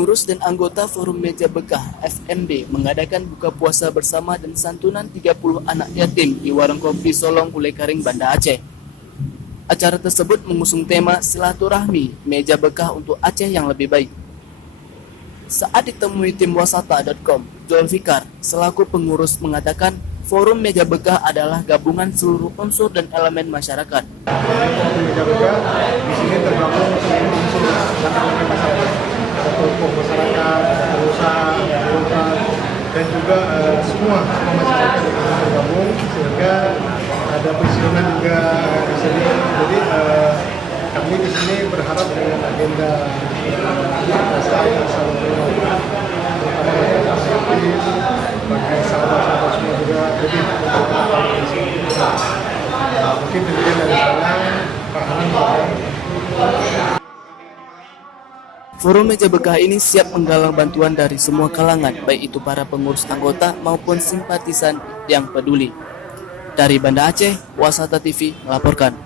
Pengurus dan anggota Forum Meja Bekah FMB mengadakan buka puasa bersama dan santunan 30 anak yatim di Warung Kopi Solong Kulekaring, Banda Aceh. Acara tersebut mengusung tema silaturahmi Meja Bekah untuk Aceh yang lebih baik. Saat ditemui tim wasata.com, Joel Fikar selaku pengurus mengatakan Forum Meja Bekah adalah gabungan seluruh unsur dan elemen masyarakat. Forum Meja Bekah di sini tergabung seluruh unsur dan elemen masyarakat, ada tokoh masyarakat, ada pengusaha, ada birokrat, dan juga semua masyarakat yang tergabung, sehingga ada pensiunan juga di sini. Jadi kami di sini berharap dengan agenda bagi sahabat-sahabat semua juga lebih mungkin demikian dari saya, Pak Hanan. Forum Meja Bekah ini siap menggalang bantuan dari semua kalangan, baik itu para pengurus anggota maupun simpatisan yang peduli. Dari Banda Aceh, Wasata TV melaporkan.